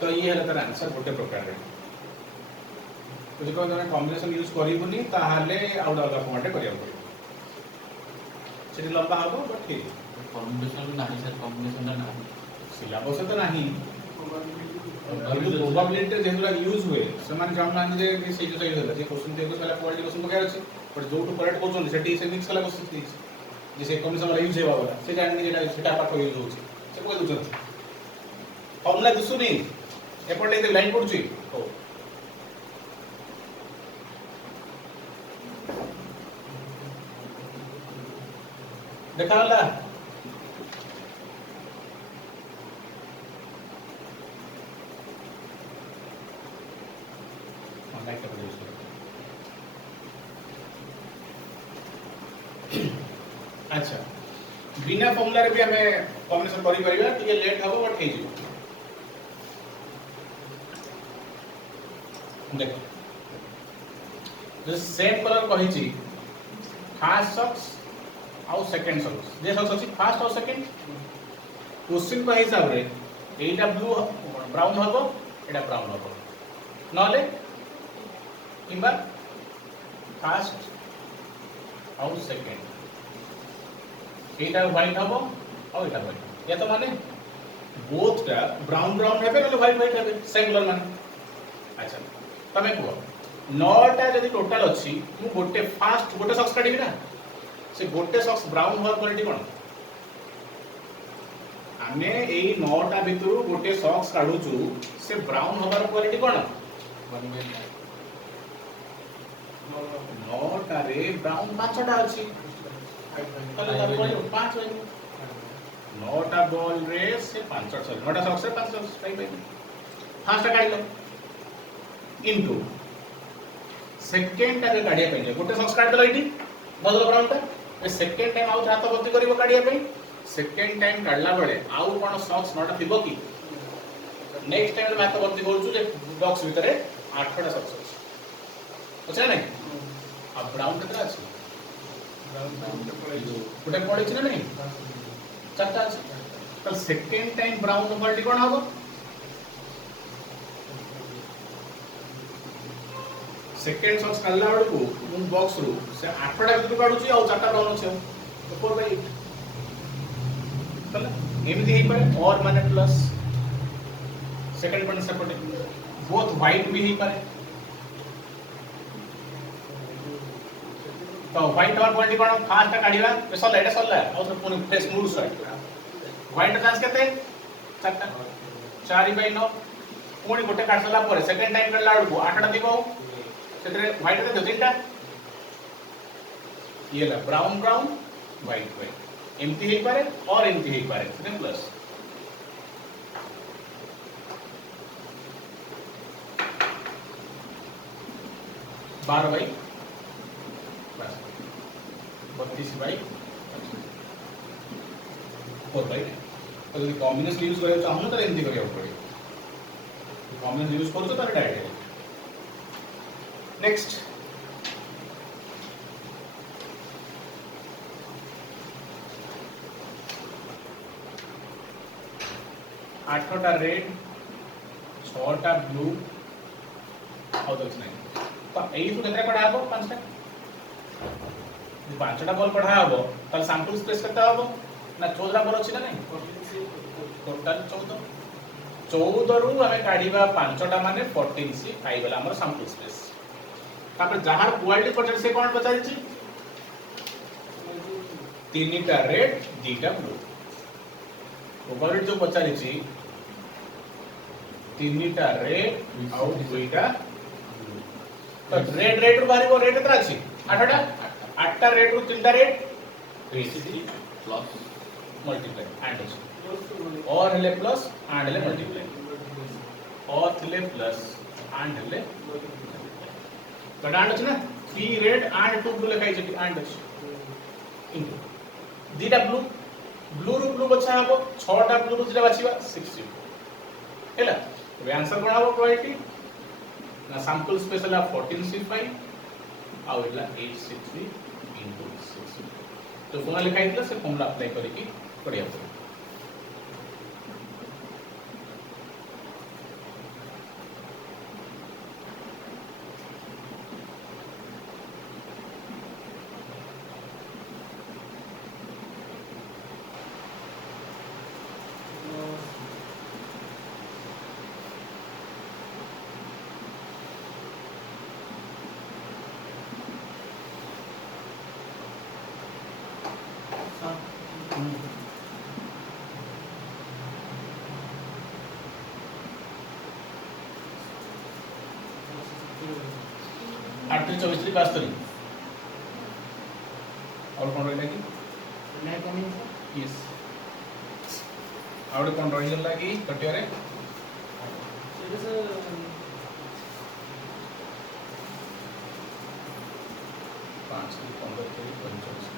तो ये है तार आंसर गोटे प्रकार रे तो जो जने कॉम्बिनेशन यूज करिवुनी ताहाले आउट अलग फॉर्मेट करिया पड़े सेठी लंबा हबो बट ठीक कॉम्बिनेशन नाही सर कॉम्बिनेशन नाही सिलेबस तो नाही प्रोबेबिलिटी जेहुला यूज हुए समान जान मान जे कि से जो सही होला जे क्वेश्चन देखो साला क्वालिटी क्वेश्चन पकाय अछि बट जो टू करेक्ट कोचन सेठी से मिक्स कला क्वेश्चन जैसे कमिशन वाला यूज हेबा वाला से जाननी जेटा सेटा पाठ यूज होछि से कोइ दुचन फॉर्मूला दिसुनी एपटे ते लाइन पडुछि हो देखा होला ऑनलाइन का यूज अच्छा बिना फॉर्मूला रे भी हमें कॉम्बिनेशन करि परिबा कि लेट हबो बट हे जिवो देखो जो सेम कलर कहि छी फर्स्ट सॉक्स आउ सेकंड सॉक्स जे सॉक्स अछि फर्स्ट और सेकंड क्वेश्चन को हिसाब रे एटा ब्लू ब्राउन हबो एटा ब्राउन हबो नले किंबा फर्स्ट आउ सेकंड एटा व्हाइट हबो और एटा व्हाइट या तो माने बोथ टा ब्राउन ब्राउन हेबे नले व्हाइट व्हाइट हेबे सेम कलर माने अच्छा तमे को नौटा जदि टोटल अछि मु गोटे फास्ट गोटे सॉक्स काढिबि ना से गोटे सॉक्स ब्राउन होर क्वालिटी कोन आमे एई नौटा भितरु गोटे सॉक्स काढुचु से ब्राउन होबार क्वालिटी कोन नौटा रे ब्राउन पांचटा अछि पांच नौटा बॉल रे से पांचटा सॉरी नौटा सॉक्स से पांच सॉक्स पाई पाई फास्ट काढिलो इनटू सेकंड टाइम काढिया पे गोटे सॉक्स काढ दलो इटी बदल ब्राउन टा ए सेकंड टाइम आउ हाथ भर्ती करिवो काढिया पे सेकंड टाइम काढला बेले आउ कोन सॉक्स नोटा थिबो की नेक्स्ट टाइम हाथ भर्ती करछु जे बॉक्स भीतर 8टा सॉक्स अछि अच्छा नै अब ब्राउन केतना अछि गोटे पड़े ना नहीं चारटा अछि तो सेकंड टाइम ब्राउन क्वालिटी कोन हबो सेकंड सॉक्स काढला बेल को मु बॉक्स रो से 8टा भितर काढुची आ 4टा ब्राउन अछि तो 4/8 चला एमती हे पारे और माने प्लस सेकंड पॉइंट सेपटे बोथ व्हाइट भी हे पारे तो व्हाइट और क्वालिटी कोन फास्ट काढिबा पेसल एटा सल्ला और पुनी फ्रेश मूड सॉइट व्हाइट चांस केते 4टा 4/9 पुनी गोटे काढसला परे सेकंड टाइम काढला बेल को 8टा दिबो सेतरे व्हाइट रे तीनटा ये ला ब्राउन ब्राउन व्हाइट व्हाइट एमती हे पारे और एमती हे पारे सेते प्लस बारह बाई 32/4 तो यदि कॉम्बिनेशन यूज करे चाहूँ तो एमती करिया पड़े कॉम्बिनेशन यूज करू तो डायरेक्ट नेक्स्ट आठटा रेड 6टा ब्लू और दस नहीं तो यही तो केतरा पढ़ा हबो 5टा 5टा बॉल पढ़ा हबो त सैंपल स्पेस केता हबो ना 14 बॉल अछि ना नहीं टोटल 14 रु हमें काढीबा 5टा माने 14 सी पाइबला हमर सैंपल स्पेस तापर जहार क्वालिटी पचार से कोन पचारि छी 3टा रेड 2टा ब्लू प्रोबेबिलिटी जो पचारि छी 3टा रेड और 2टा तो रेड रेड रु बारी को रेड केतरा छी 8टा 8टा रेड रु 3टा रेड 3 प्लस मल्टीप्लाई एंड और हेले प्लस एंड हेले मल्टीप्लाई और हेले प्लस एंड हेले कडांड अछि ना 3 रेड एंड 2 ब्लू लिखाइ छै एंड अछि इनटू 2टा ब्लू ब्लू रु ब्लू बचा हबो 6टा ब्लू रु जेटा बाछिबा 60 हैला तो आंसर कोन हबो क्वालिटी ना सैंपल स्पेस हला 14C5 आ एला 8C3 इनटू 6 तो फोन लिखाइ दिला से फॉर्मूला अप्लाई करि की बढ़िया आठ 24 72 और कौन रही कि यस आउट कौन रही गला कि कटियारे 5 15 45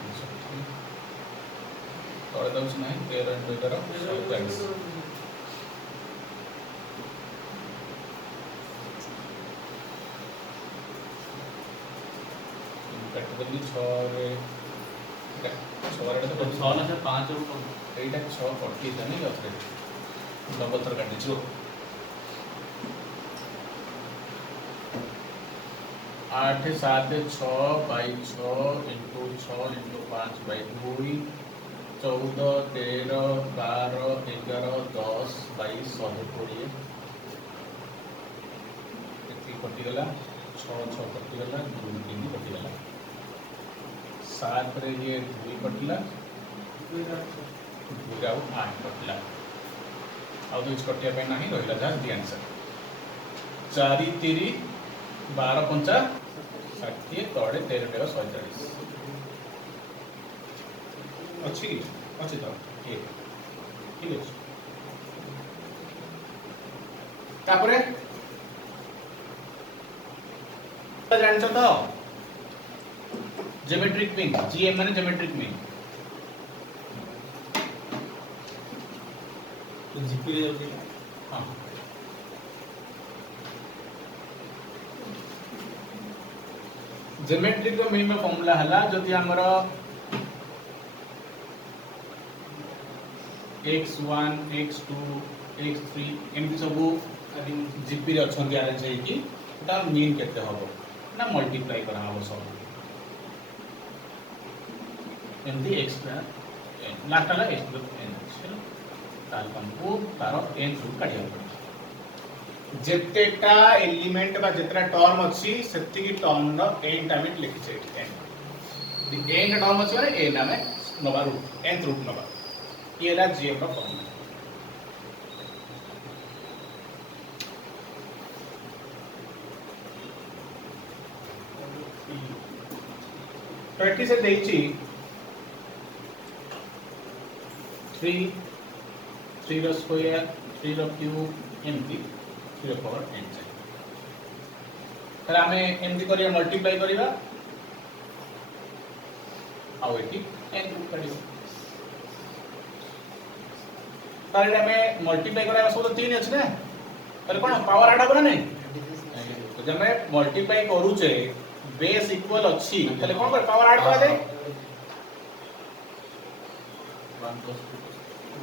तले दौच ना 13 11 47 कैटेगरी 6 रे 6 रे तो 6 ना सर 5 ରୁ କଣ एटा 6 40 था नहीं अथरे डबल थर काटी छो 8 7 6 by 6 into 6 into 5 by 2 14 13 12 11 10 by 120 एती कटि गला 6 6 कटि गला 2 3 कटि गला 7 रे ये 2 कटिला 2 आउ 8 कटिला आउ 2 कटिया पे नहीं रहिला जा दी आंसर 4 3 12 5 60 तड़े 13 टेगा 140 अच्छी अच्छी तो ठीक ठीक है तापरे जानछ तो ज्योमेट्रिक मीन जीएम माने ज्योमेट्रिक मीन तो जीपी रे जाउची हां ज्योमेट्रिक रो मीन फॉर्मूला हला जति हमर x1 x2 x3 एमती सब जीपी रे अछन अरेंज है कि एटा मीन केते हबो ना मल्टीप्लाई करा हबो सब एमती x लास्ट वाला x n तार हमको तार n रूट काढिया पड़े जेतेटा एलिमेंट बा जेतेटा टर्म अछि सेति की टर्म रो n टाइम लिखि छै n दी n टर्म अछि माने n नामे नबा रूट n रूट नबा ये ला जीएम का फॉर्मूला तो एटी से देइची 3 3 रो स्क्वायर 3 रो क्यूब एमटी 3 रो पावर n छै तर हमें एमटी करिया मल्टीप्लाई करिवा आउ एटी n रूट करिवा तारे हमें मल्टीप्लाई करा सब तो 3 अछि ना तारे कोन पावर ऐड होबो ना नहीं तो जब मैं मल्टीप्लाई करू छे बेस इक्वल अछि ताले कोन कर पावर ऐड करा दे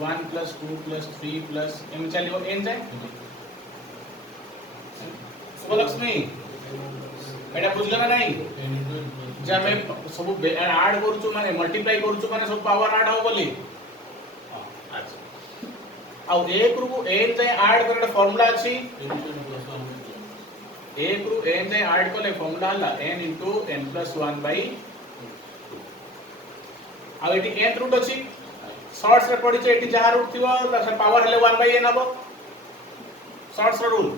1 plus 2 plus 3 plus एम चलियो n जाय सुबलक्ष्मी एटा बुझलो ना नहीं जब मैं सब ऐड करू छु माने मल्टीप्लाई करू छु माने सब पावर ऐड हो बोली आउ एक रु n जाय ऐड करे फार्मूला अछि एक रु n जाय ऐड करले फार्मूला हला n * n + 1 / 2 आउ एटी nth रूट अछि शॉर्ट्स रे पड़ी छै एटी जहा रूट थिवो त पावर हले 1/n हबो शॉर्ट्स रो रूल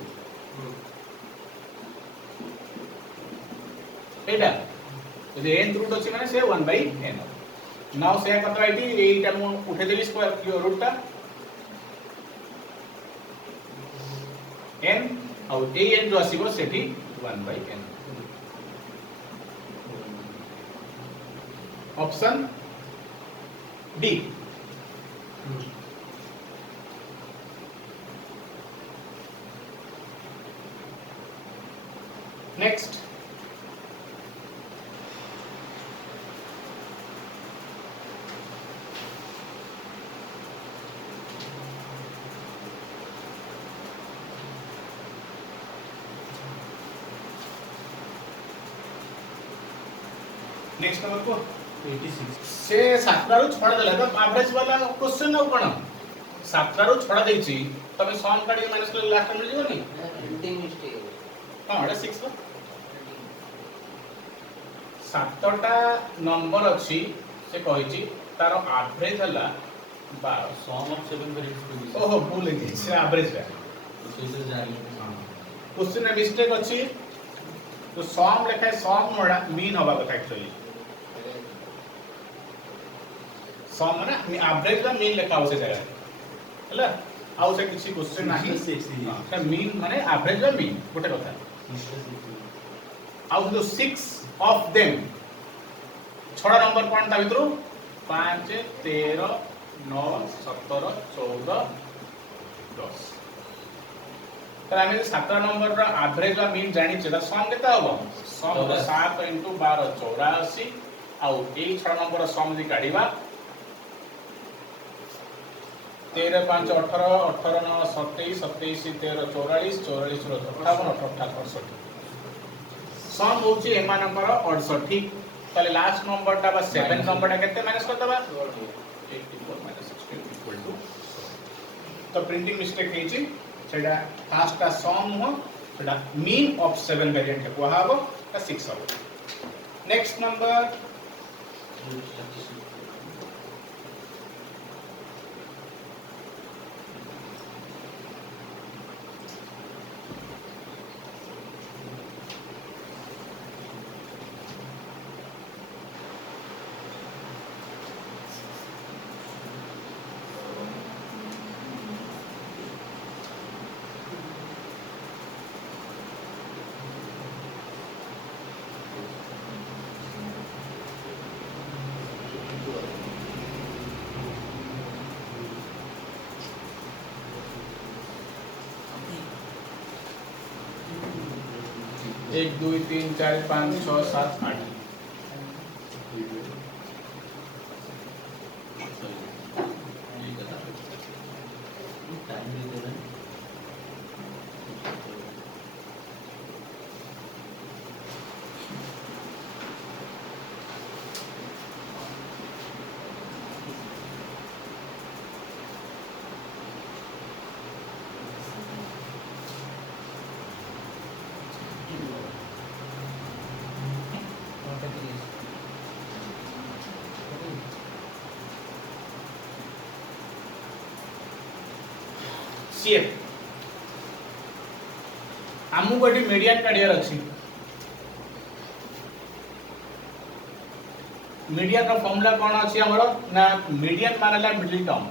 एटा यदि nth रूट अछि माने से 1/n नाउ से कतरा एटी एटा मु उठे देली स्क्वायर रूट ता n और a n जो आसीबो सेठी 1/n option D next next number को 86 से सातटारू छड़ा देला तो एवरेज वाला क्वेश्चन न कोन सातटारू छड़ा देछि तबे सम काडी माइनस कर लास्ट मिल जिवो नहीं प्रिंटिंग मिस्टेक हां एटा 6 बा सातटा नंबर अछि से कहिछि तार एवरेज हला 12 सम ऑफ 7 वेरिएबल्स ओहो भूल है से एवरेज बा तो इसे जानी क्वेश्चन में मिस्टेक अछि तो सम लेखाए सम मोडा मीन हवा कथा एक्चुअली सम माने एवरेज बा मीन लेखा हो से जगह हला आउ से किसी क्वेश्चन नाही हां मीन माने एवरेज बा मीन गोटे कथा आउ जो 6 ऑफ देम छड़ा नंबर कोन ता भितरु 5 13 9 17 14 10 तर आमे 17 नंबर रा एवरेज बा मीन जानि छै ता सम केता होबो सम 7 * 12 84 आउ ए छड़ा नंबर सम दि काढिबा 13 5 18 18 9 27 27 13 44 44 58 58 सम होची एमानकर 68 ताले लास्ट नंबर ता बा 7 नंबर ता केते माइनस कर दबा 84 - 16 इक्वल टू तो प्रिंटिंग मिस्टेक हेची सेडा फास्ट का सम हो सेडा मीन ऑफ 7 वेरिएंट है कोहा हो का 6 हो नेक्स्ट नंबर एक 2 3 4 5 6 7 8 सीएफ आमु गोटी मीडियन काढियार अछि मीडियन रो फॉर्मूला कोन अछि हमरो ना मीडियन मानला मिडिल टर्म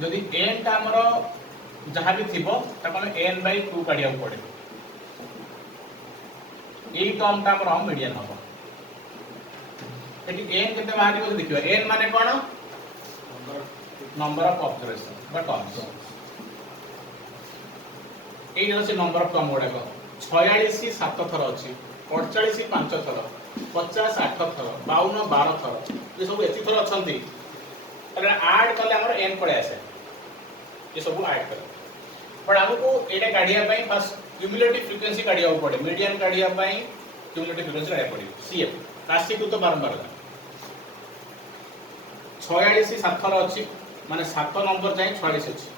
जदि n ता हमरो जहा भी थिबो ता कोन n/2 काढिया पड़े एई टर्म ता हमरो मीडियन हबो एटी n केते बाहरी को देखियो n माने कोन नंबर ऑफ ऑब्जर्वेशन बा टर्म्स एई रहसे नंबर ऑफ टर्म गुडा को 46 7 थर अछि 48 5 थर 50 8 थर 52 12 थर ये सब एति थर अछंती अरे ऐड करले हमर n पड़े आसे ये सब ऐड कर पर हमको एटा काढिया पई फर्स्ट क्युमुलेटिव फ्रीक्वेंसी काढिया पड़े मीडियन काढिया पई क्युमुलेटिव फ्रीक्वेंसी काढिया पड़े सीएफ राशिकृत बारंबार 46 7 थर अछि माने 7 नंबर जाय 46 अछि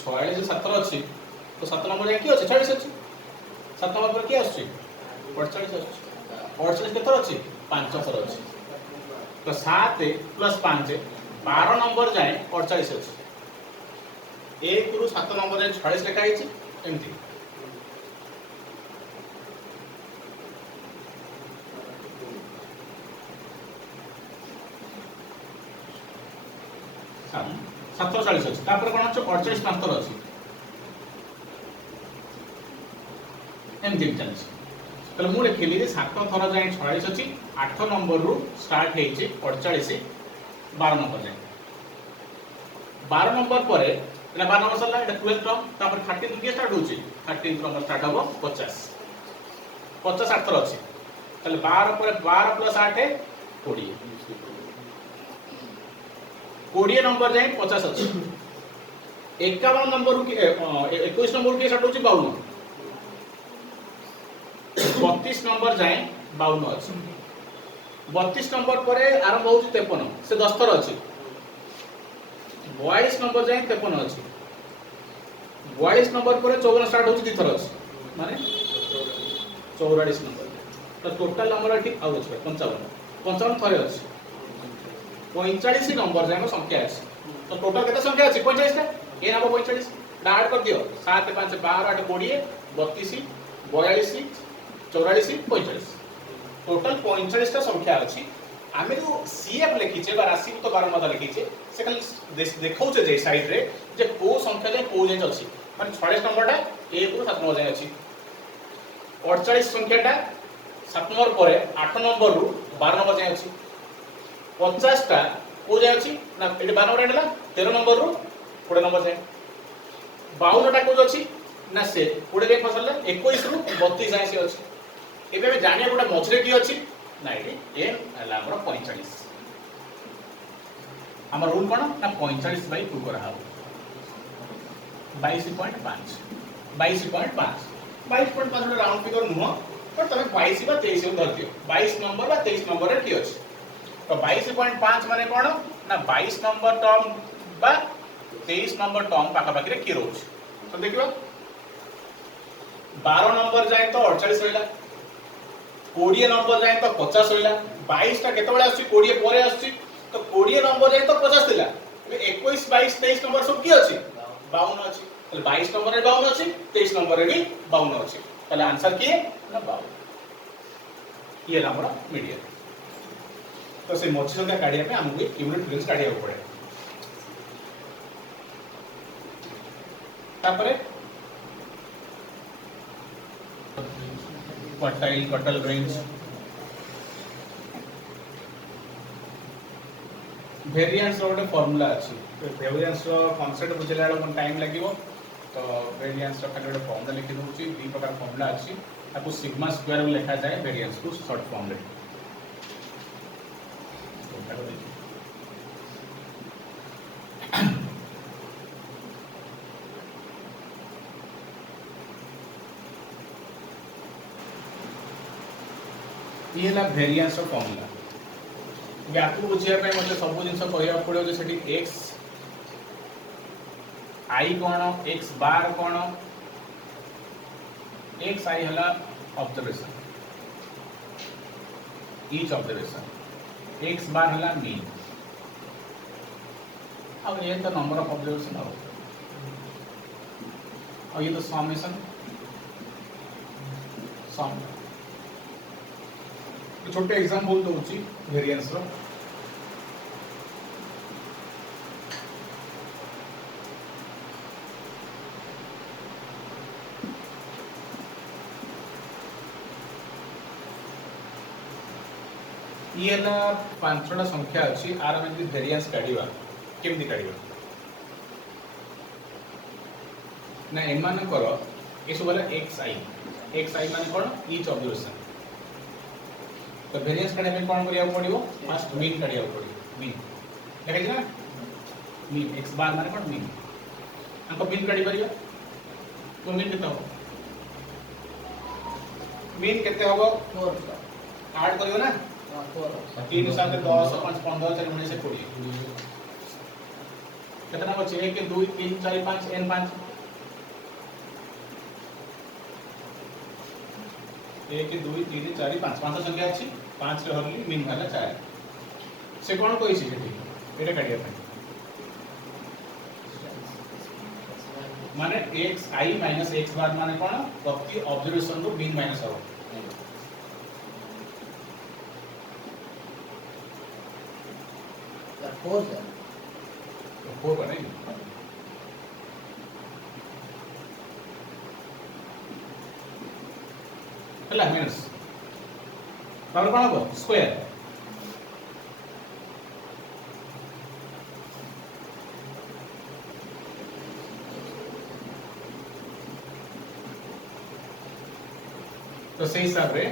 46 7 अछि तो 7 नंबर जाय की अछि 46 अछि 7 नंबर पर की अछि 48 अछि 48 केतर अछि 5 थर अछि तो 7 + 5 12 नंबर जाय 48 अछि 1 रु 7 नंबर जाय 46 लेखा हिची एमती हम 740 अछि तापर कोन अछि 48 5 अछि एमती चलछि तले मु लिखिली जे 7 थर जाय 46 अछि 8 नंबर रु स्टार्ट हेछि 48 12 नंबर जाय 12 नंबर परे एना 12 नंबर सरला एटा 12 टर्म तापर 13 के स्टार्ट होछि 13 नंबर स्टार्ट हबो 50 50 8 थर अछि तले 12 पर 12 + 8 20 20 नंबर जाए 50 अछि 51 नंबर के 21 नंबर के स्टार्ट होछि 52 32 नंबर जाए 52 अछि 32 नंबर परे आरंभ होछि 53 से 10 थर अछि 42 नंबर जाए 53 अछि 42 नंबर परे 54 स्टार्ट होछि 2 थर अछि माने 44 नंबर तो टोटल नंबर ठीक आउ अछि 55 55 थरे अछि 45 नंबर जानो संख्या अछि तो टोटल केते संख्या अछि 45 टा ए नाबो 45 ऐड कर दियो 7 5 12 8 20 32 42 44 45 टोटल 45 टा संख्या अछि आमे जो सीएफ लिखिचे बा राशि तो बारंबार लिखिचे से खाली देखौचे जे साइड रे जे को संख्या जे को जे अछि माने 46 नंबर टा 1 ରୁ 7 नंबर जाय अछि 48 संख्या टा 7 नंबर परे 8 नंबर ରୁ 12 नंबर जाय अछि 50 टा को जाय अछि ना एटे 12 नंबर एडला 13 नंबर ରୁ 20 नंबर जाय 52 टा को अछि ना से 20 रे फसले 21 ରୁ 32 जाय से अछि एबे जानिया गोटा मझरे की अछि ना एटे एम हला हमर 45 हमर रूल कोन ना 45 बाय 2 करा हाउ 22.5 22.5 22.5 राउंड फिगर नुह पर तमे 22 बा 23 धर दियो 22 नंबर बा 23 नंबर रे की अछि तो 22.5 माने कोन ना 22 नंबर टर्म बा 23 नंबर टर्म पाका पाकी रे की रोज तो देखिबा 12 नंबर जाए तो 48 होइला 20 नंबर जाए तो 50 होइला 22 टा केते बेला आसी 20 परे आसी तो 20 नंबर जाए तो 50 थिला ए 21 22 23 नंबर सब की अछि 52 अछि तो 22 नंबर रे 52 अछि 23 नंबर रे भी 52 अछि ताले आंसर की है ना 52 ये हमरा मीडियम तो से मछली संख्या काढिया पे हमको यूनिट डिफरेंस काढिया पड़े तापरे क्वार्टाइल क्वार्टाइल रेंज वेरिएंस रो ଗୋଟେ फार्मूला अछि तो वेरिएंस रो कांसेप्ट बुझला बेला टाइम लागिवो तो वेरिएंस रो खाली ଗୋଟେ फार्मूला लिखि दउची दी प्रकार फार्मूला अछि ताको सिग्मा स्क्वायर में लिखा जाए वेरिएंस को शॉर्ट फॉर्म रे ये ला वेरिएंस ऑफ फार्मूला याकू बुझिया पे मतलब सब जिंस कहया पड़ो जे सेठी x i cone x bar cone x i हला ऑब्जर्वेशन ईच ऑब्जर्वेशन x बार हला मीन अब ये तो नंबर ऑफ ऑब्जर्वेशन हो और ये तो समेशन सम छोटे एग्जांपल दउची वेरिएंस रो ये ना पांचटा संख्या अछि आर में वेरिएंस काढिबा केमति काढिबा ना एमान करो ए सब वाला xi माने कोन ईच ऑब्जर्वेशन तो वेरिएंस काढे में कोन करिया पड़िबो फर्स्ट मीन काढिया पड़िबो मीन देखै छी ना मीन x बार माने कोन मीन हमको मीन काढि परियो तो मीन केते हो मीन केते होबो 4 ऐड करियो ना 3 7 10 5 15 4 19 से 20 कितना बचे 1 2 3 4 5 n 5 1 2 3 4 5 5 संख्या अछि 5 रे हरली मीन वाला 4 से कोन कोइ छी सेठी एटा काढिया पे माने xi माइनस x बार माने कोन प्रति ऑब्जर्वेशन रो मीन माइनस हो फोर बने हला माइनस तार कोन हो स्क्वायर तो सही हिसाब रे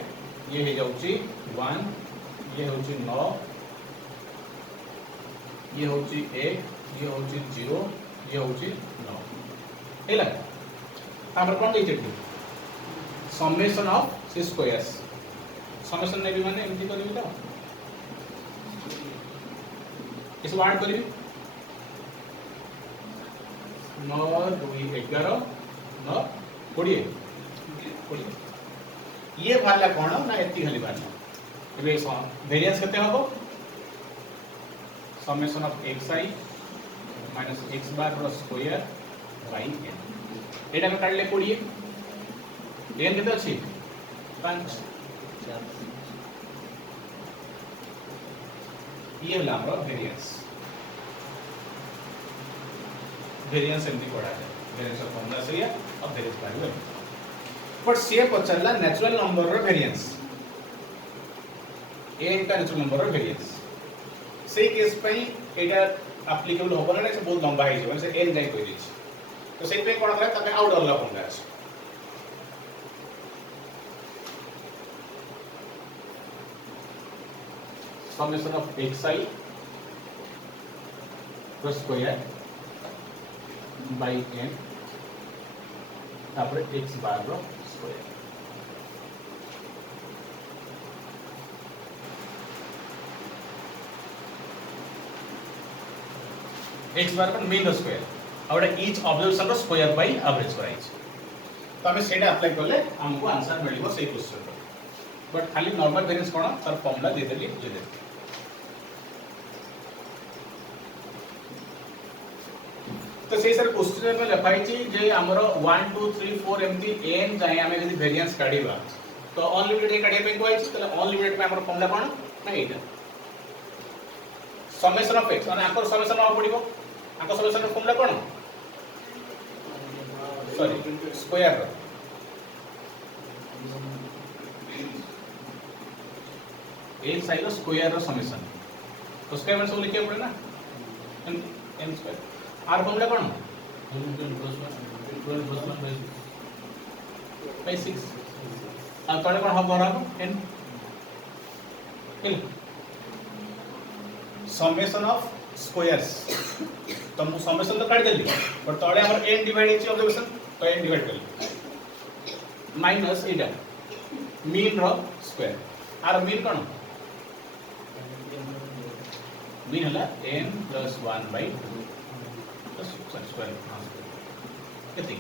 ये हे जाउची 1 ये होची 9 ये होची 1 ये होची 0 ये होची 9 हेला हमर कोन दैते summation of C squares summation ने भी माने एमती करबी तो इस वार्ड करबी 9 2 11 9 20 ये भाला कोन ना एती खाली भाला एबे वेरिएंस केते होबो summation of xi minus x bar रो स्क्वायर y n एटा में काढले 20 n केते अछि 5 ये होला हमर वेरिएंस एमती पढ़ा जाए वेरिएंस ऑफ फॉर्मूला से या अब वेरिएंस पाइबे बट से पचरला नेचुरल नंबर रो वेरिएंस n का नेचुरल नंबर रो वेरिएंस से केस पई एटा एप्लीकेबल होबो ना से बहुत लंबा है जे से n जाई कोइ दिछ तो से पे कोन करे तबे आउट अगला फॉर्मूला अछि summation of xi plus square by n तापर x बार रो स्क्वायर x बार पर मीन रो स्क्वायर और ईच ऑब्जर्वेशन रो स्क्वायर बाय एवरेज प्राइस तो हमें सेटा अप्लाई करले हमको आंसर मिलिबो सेही क्वेश्चन रो बट खाली नॉर्मल वेरिएंस कोन तार फॉर्मूला दे देली बुझे दे तो से सर क्वेश्चन में लिखाई छी जे हमरो 1 2 3 4 एमती n जाय हमें यदि वेरिएंस काढीबा तो अनलिमिटेड काढे पे कोइ छी तो अनलिमिटेड में हमरो फॉर्मूला कोन ना एटा समेशन ऑफ x माने आकर समेशन आ पडिबो आकर समेशन फॉर्मूला कोन सॉरी स्क्वायर रो एक साइड स्क्वायर रो समेशन तो स्क्वायर में सब लिखे पड़े ना n स्क्वायर आर फॉर्मूला कोन 12 by 6 अब तळे कोन हम बराबर n हिल समेशन ऑफ स्क्वायर्स तो मु समेशन तो काट देली पर तळे हमर n डिवाइड अछि ऑब्जर्वेशन तो n डिवाइड करली माइनस एटा मीन रो स्क्वायर आर मीन कोन मीन हला n plus 1 by 2 plus square केति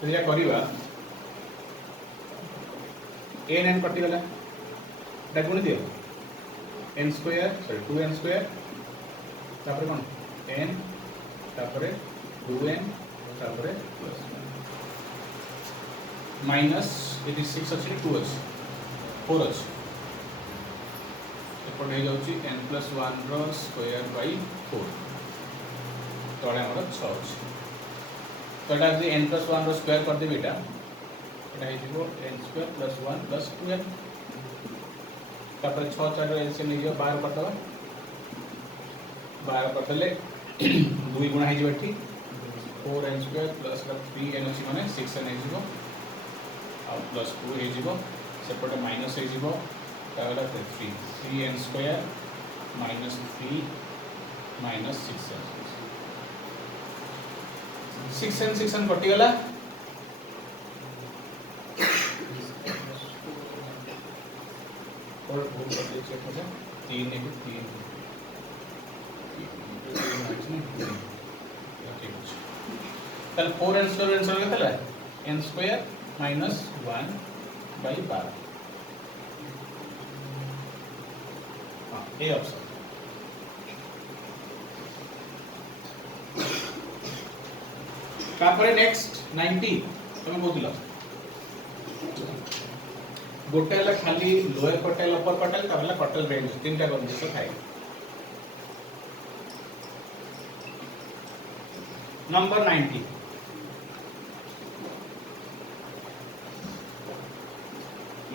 तो करिवा n कटि गला दा गुण दियो n square sorry 2n square तापर कोन n तापर 2n तापर प्लस माइनस यदि 6 अछि 2 अछि 4 अछि एपट हे जाउची n plus 1 रो स्क्वायर बाय 4 तळे हमर 6 अछि तो एटा यदि n plus 1 रो स्क्वायर कर देबे एटा हे जिवो n square plus 1 plus 2n तापर 6 4 रो एलसीएम लियो 12 कर दबा 12 कर देले 2 गुणा हे जिवो एठी 4n स्क्वायर plus 3n अछि माने 6n हे जिवो आ प्लस 2 हे जिवो सेपटे माइनस हे जिवो ताला 3n square minus 3 minus 6n 6n कटि गला और बहुत बदले चेक हो जाए 3 एक 3 तल 4n स्क्वायर केतला n स्क्वायर minus 1 by 12 हां ए ऑप्शन तापर नेक्स्ट 90 तुम बोलला गोटेला खाली लोअर क्वार्टाइल अपर क्वार्टाइल ताबला क्वार्टाइल रेंज तीनटा कंडीशन थाए number 90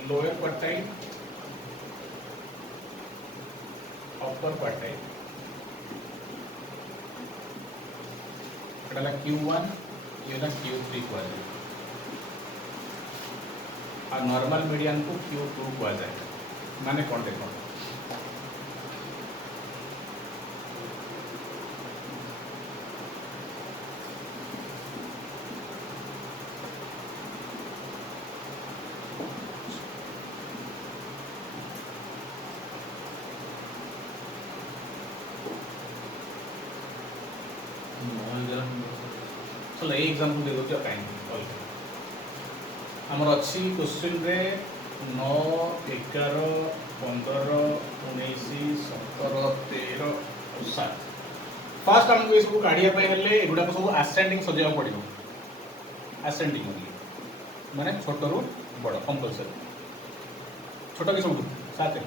lower quartile upper quartile एटाला Q1 ये ना Q3 को आ जाए और नॉर्मल मीडियन को Q2 को आ जाए माने कौन देखो चलो ये एग्जांपल दे दो क्या टाइम हमर अच्छी क्वेश्चन रे 9 11 15 19 17 13 7 फर्स्ट हमको इसको काढिया पे हेले एगुडा को सब असेंडिंग सजिया पड़िबो ascending only माने छोट रु बड़ कंपलसरी छोट कि सब 7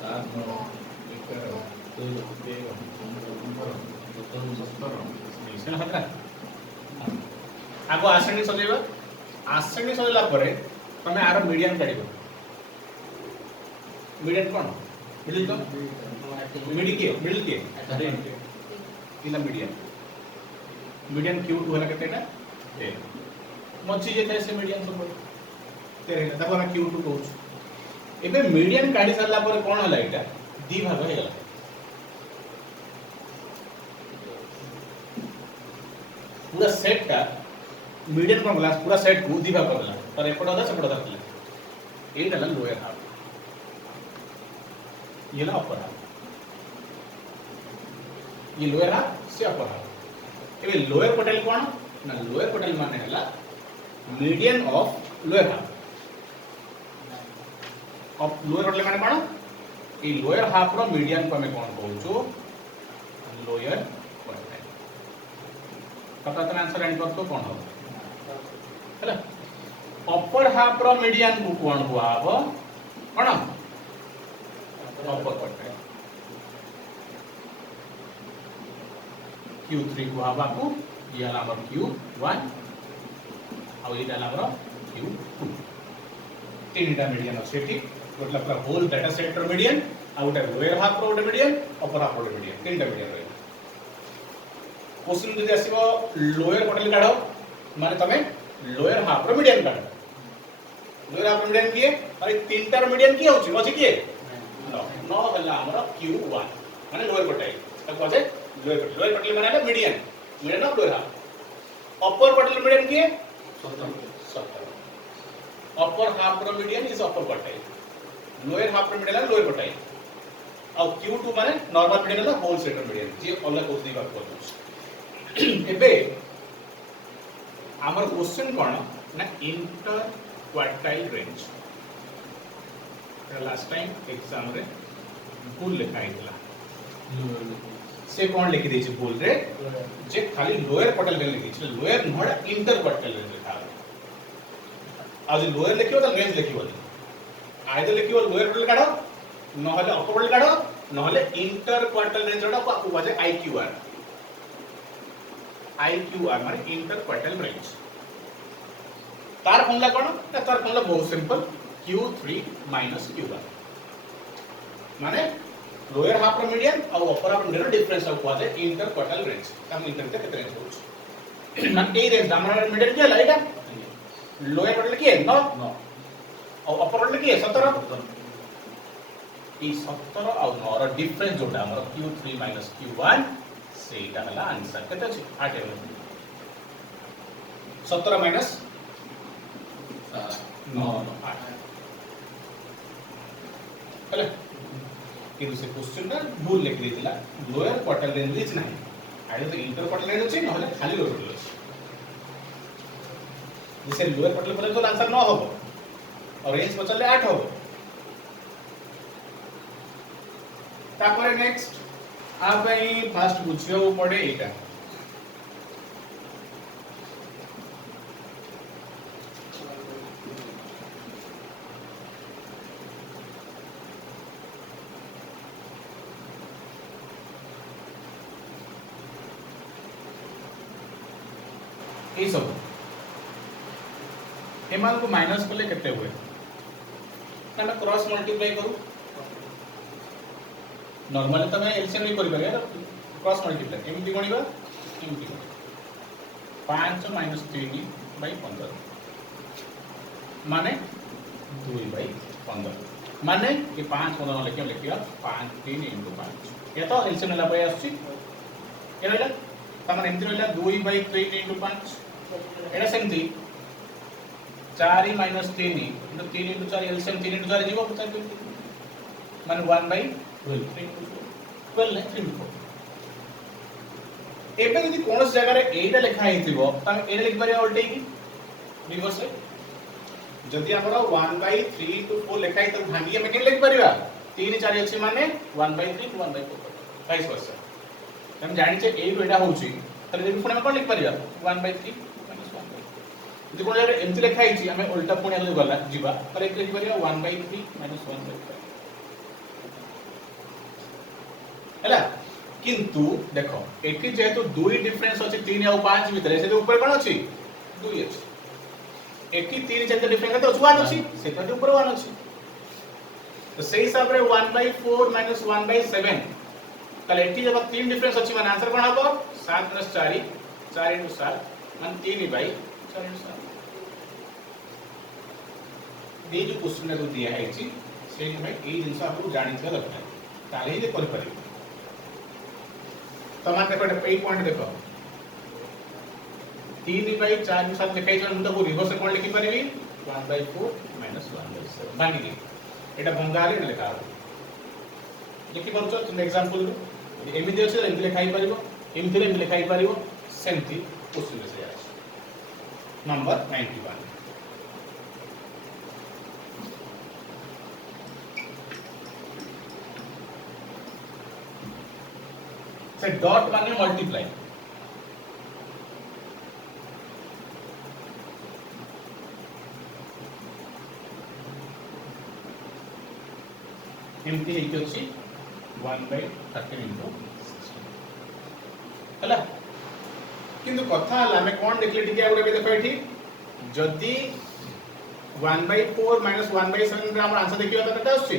सात नौ सेन हतरा आगो ascending सजेबा ascending सजेला परे तमे आरो मीडियन काढिबो मीडियन कोन मिडिल तो मिडिल के इला मीडियन Q2 होला केतेटा 10 मची जे थाए से मीडियन सब 13 ताको हम Q2 कहउछ एबे मीडियन काढी सरला पर कोन होला एटा दी भाग हे गला पूरा सेट का मीडियन कोन गला पूरा सेट को दी भाग करला पर एपड होता सेपड होता एटा ला लोअर हाफ ये ला अपर हाफ ये लोअर हाफ से अपर हाफ एबे लोअर क्वार्टाइल कोन ना लोअर क्वार्टाइल माने हला median of lower half of lower quartile माने कोन ए लोअर हाफ रो मीडियन को हमें कोन कहउछु लोअर क्वार्टाइल पता तने आंसर एंड कर तो कोन हो हला अपर हाफ रो मीडियन को कोन हुआ अब कोन अपर क्वार्टाइल Q3 को हवा को ये वाला हमर Q1 और ये वाला हमर Q2 तीनटा मीडियन ଅଛି ଏଠି टोटल पूरा होल डाटा सेट ର मीडियन ଆଉ ଗୋଟେ लोअर हाफ ର ଗୋଟେ मीडियन अपर हाफ ର ଗୋଟେ मीडियन तीनटा मीडियन रहै क्वेश्चन जदी आसीबो लोअर क्वार्टाइल काढो माने तमे लोअर हाफ ର मीडियन काढो लोअर हाफ ର मीडियन किए अरे तीनटा ର मीडियन की होछि अछि किए न होला हमर Q1 माने लोअर क्वार्टाइल ताको आजे लोअर क्वार्टाइल माने median median of lower half upper quartile median किए 17 अपर हाफ रो median is upper quartile lower half रो मीडियन लोअर क्वार्टाइल और Q2 माने नॉर्मल मीडियन ला होल सेट रो मीडियन जे अलग कोस दी बात करतो एबे हमर क्वेश्चन कोन ना inter quartile range last time exam रे भूल लिखा आइतला से कोन लिखि दै छै भूल रे जे खाली लोअर क्वार्टाइल रेंज लिखि छै लोअर नोडा इंटर क्वार्टाइल रेंज लिखा आज लोअर लिखियो त रेंज लिखियो आइदर लिखियो लोअर क्वार्टाइल काढो न हले अपर क्वार्टाइल काढो न हले इंटर क्वार्टाइल रेंज रो को वाजे IQR माने इंटर क्वार्टाइल रेंज तार फॉर्मूला कोन तार फॉर्मूला बहुत सिंपल Q3 Q1 माने लोअर हाफ रो मीडियन और upper half rho difference of वाजे इंटर क्वार्टाइल रेंज हम इंटर के कितने रेंज होछ माने ए रेंज हमरा मीडियन के लाइटा लोअर क्वार्टाइल की है नो और अपर क्वार्टाइल की है 17 ई 17 और 9 रो डिफरेंस जोटा हमर Q3 Q1 सेटा हला आंसर केते अछि 8 है 17 माइनस 9 8 हला कि से क्वेश्चन ना भूल लिख देतिला लोअर क्वार्टाइल रेंज इज नाही आइदर तो इंटर क्वार्टाइल रेंज अछि न हले खाली लोअर क्वार्टाइल अछि जैसे लोअर क्वार्टाइल पर तो आंसर 9 होबो और रेंज बचले 8 होबो तापर नेक्स्ट आ भाई फास्ट बुझियो पड़े एटा ए सब एमान को माइनस करले केते हुए ना मैं क्रॉस मल्टीप्लाई करू नॉर्मली तमे एलसीएम नहीं करि पारे क्रॉस मल्टीप्लाई एमटी गणिबा एमटी 5 - 3 / 15 माने 2 / 15 माने ये 5 15 लिखियो लिखियो 5 3 * 5 ये तो एलसीएम ला पय आछी के रहला तमन एमटी रहला 2 / 3 * 5 एटा सेमती 4 - 3 3 * 4 एलसीएम 3 * 4 जीवो 50 माने 1/12 12 है 3 4 एबे यदि कोनस जगह रे एटा लिखा हिथिबो त एटा लिख परिया उल्टे की रिवर्स है जदि हमरा 1/3 to 4 लिखा हि त भांगी में के लिख परिया 3 4 अछि माने 1/3 to 1/4 22% हम जानि छे ए एटा होउची ताले जे पुणे कोन लिख परिया 1/3 माइनस 1/3 जे कोन जरे एमति लिखा हिची हमें उल्टा पुणे आले गला जीवा ताले एक लिख परिया 1/3 माइनस 1/5 हैला किंतु देखो एठी जेहेतु दुई डिफरेंस अछि 3 और 5 भीतर से ऊपर कोन अछि 2 अछि एठी 3 जेते डिफरेंस तो 1 अछि सेटा ऊपर 1 अछि तो सही हिसाब रे 1/4 माइनस 1/7 ताले एठी जब 3 डिफरेंस अछि माने आंसर कोन हबो 7 + 4 4 * 7 मान 3/4 * 7 ये जो क्वेश्चन रे दिया है छी से भाई ए जिंस आपको जानि छ दरकार ताले ही कर परिबो तो मान देखो ए पॉइंट देखो 3/4 के साथ लिखाई छ तो रिवर्स कोन लिखि परिबी 1/4 माइनस 1/7 बाकी के एटा भंगारी लिखा लिखि परछ तुम एग्जांपल रो एमिति अछि एमिति लिखाई परिबो एमिति रे लिखाई परिबो सेंति क्वेश्चन से आछि नंबर 91 से डॉट माने मल्टीप्लाई एमती है कि 1/13 into 16 हला किंतु कथा हला हमें कोन देखले टिके आगरे देखो एठी जदी 1/4 माइनस 1/7 रे हमर आंसर देखियो त कता आछि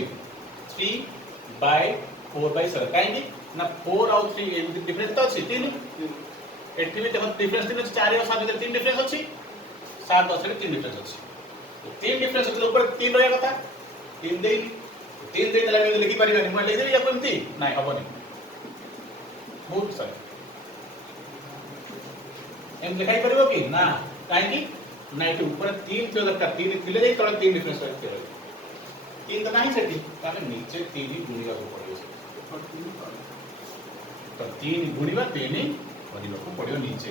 3/4/7 काहे कि ना 4 और 3 ए डिफरेंस तो अछि 3 एठी भी देखो डिफरेंस 3 अछि 4 और 7 में 3 डिफरेंस अछि 7 10 रे 3 डिफरेंस अछि 3 डिफरेंस अछि ऊपर 3 रहया कथा 3 दे 3 दे तला में लिखि परिबा नहीं लिखि देबी या कोनती नहीं हबो नहीं बहुत सर एम लिखाई परिबो कि ना काहे कि ना एठी ऊपर 3 थे दरकार 3 थिले दे तळे 3 डिफरेंस रहते 3 तो नहीं सेठी तामे नीचे 3 ही गुणिया को पड़ियो तो 3 गुणिबा 3 ही परिबा को पड़ियो नीचे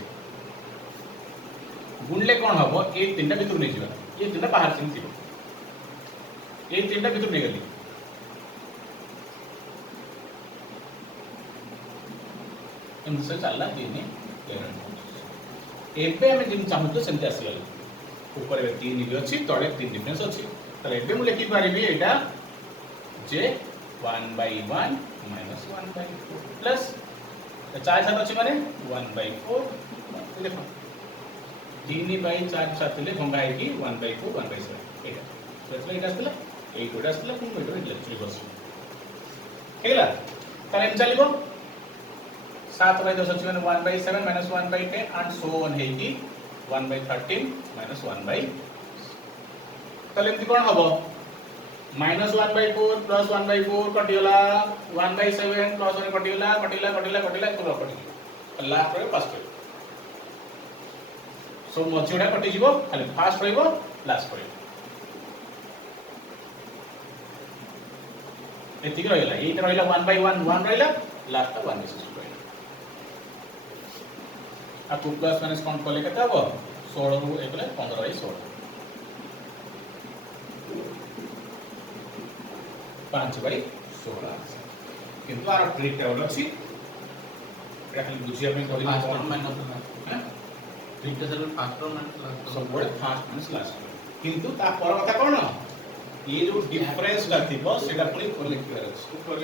गुणले कोन हबो ए तीनटा भितर नै जिबा ये तीनटा बाहर से थिबो ए तीनटा भितर नै गली एम से चलला 3 एबे हमें जिन चाहू तो सेंते आसी गली ऊपर 3 भी अछि तळे 3 डिफरेंस अछि त एबे मु लिखि पारिबी एटा जे 1/1 माइनस 1/4 प्लस 4 साथ अछि माने 1/4 देखो 3/4 साथ ले भंगा है कि 1/4 1/7 एटा तो एटा आस्तला ए कोड आस्तला कोन कोड इलेक्ट्रिक बस हेला ताले चलिबो 7/10 अछि माने 1/7 माइनस 1/10 एंड सो ऑन है कि 1/13 माइनस 1/, ताले एमति कोन हबो माइनस 1/4 प्लस 1/4 कटिगला 1/7 प्लस 1 कटिगला पूरा कटिगला लास्ट रे फर्स्ट रे सो मछिडा कटि जीवो खाली फास्ट रहइबो लास्ट रहइबो एतिक रहइला एटा रहइला 1/1 1 रहइला लास्ट ता 1/6 रहइला आ 2 प्लस माइनस काउंट करले केते हबो 16 रु एकले 15/16 5/16 किंतु आर ट्रिक टा अछि एटा खाली बुझिया में कहली फास्ट कोन माइनस हैं ट्रिक टा सर फास्ट माइनस सब बड़े फास्ट माइनस लास्ट किंतु ता पर कथा कोन ये जो डिफरेंस ला थिबो सेटा पुनी कोन लिखिबार अछि ऊपर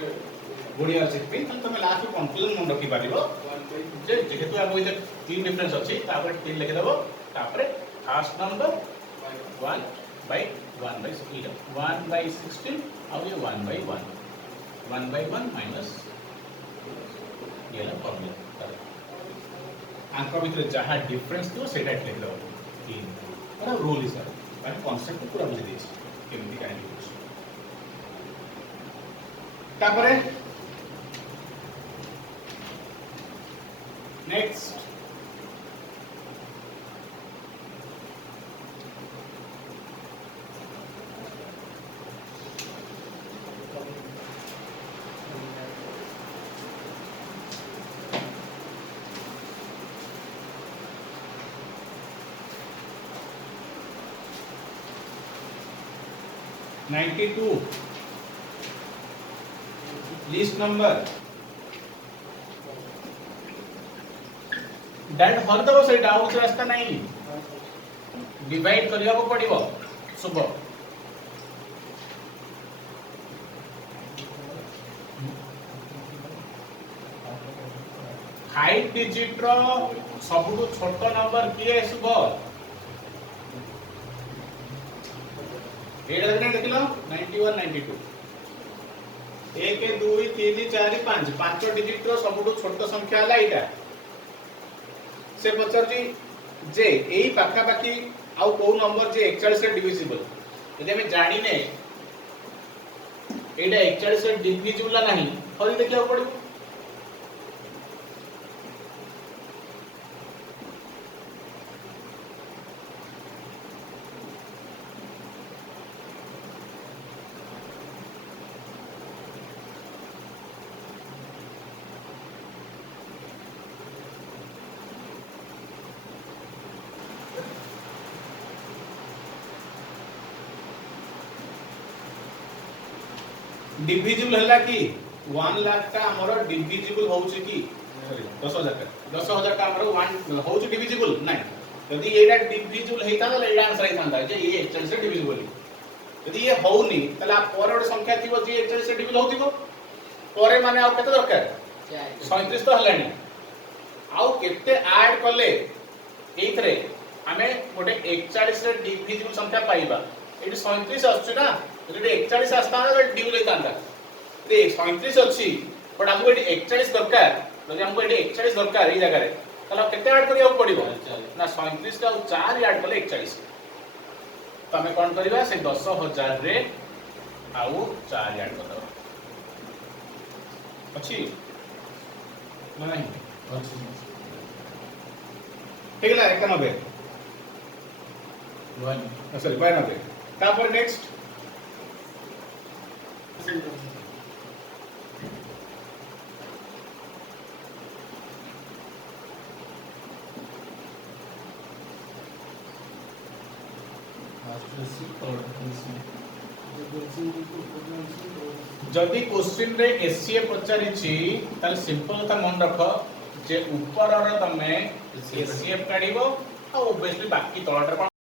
गुणिया अछि पे तमे लास्ट में कंक्लूजन मन रखि पारिबो जे जेहेतु आ जे 3 डिफरेंस अछि तापर 3 लिखि देबो तापर फर्स्ट नंबर 1/1/16 1/16 और ये 1/1 1/1 माइनस ये ला फॉर्मूला आंक भीतर जहाँ डिफरेंस थो सेटा लिख दो 3 पूरा रूल हिसाब माने कांसेप्ट पूरा बुझि देछि केमति काहे लिखुछ तापरे नेक्स्ट (92) least number डायरेक्ट हर दबो सेटा और किसी रास्ता नहीं डिवाइड करिया को पड़िबो शुभ 5 डिजिट रो सबुठु छोट नंबर किए शुभ एटा देखने देखिलो 91 92 1 2 3 4 5 5 डिजिट रो सबुठु छोट संख्या हला एटा से पचरजी जे एई पाखा पाखी आउ को नंबर जे 41 रे डिविजिबल यदि हम जानि ने एटा 41 रे डिविजिबल ला नहीं फरी देखिया पड़िबो डिविजिबल हला कि 1 लाख का हमरो डिविजिबल होउची कि सॉरी 10000 का हमरो 1 होउची डिविजिबल नहीं यदि एटा डिविजिबल हेता त एटा आंसर हेतांदा जे ये 41 से डिविजिबल यदि ये होउनी तला पर एक संख्या थिबो जे 41 से डिविजिबल होतिबो परे माने आ केते दरकार 37 तो हलानी आउ केते ऐड करले एथरे हमें गोटे 41 रे डिविजिबल संख्या पाइबा एटी 37 आछे ना যদি 41 আসতা না ডিউ লইতাंदा তে 37 ଅଛି बट हमको एटी 41 दरकार যদি हमको एटी 41 दरकार এই জায়গা রে তাহলে কেতে ऐड করিয়া পড়িবো না 37 কা 4 ऐड করলে 41 তো আমি কোন করিবা সে 10000 রে आउ 4 ऐड कर दो अछि ना नहीं ठीक है 91 1 सॉरी 92 तापर नेक्स्ट जदि क्वेश्चन रे एससीए पचारिछि ताले सिंपल था मन रख जे ऊपर रे तमे एससीएफ काढिबो आ ओबवियसली बाकी तळटर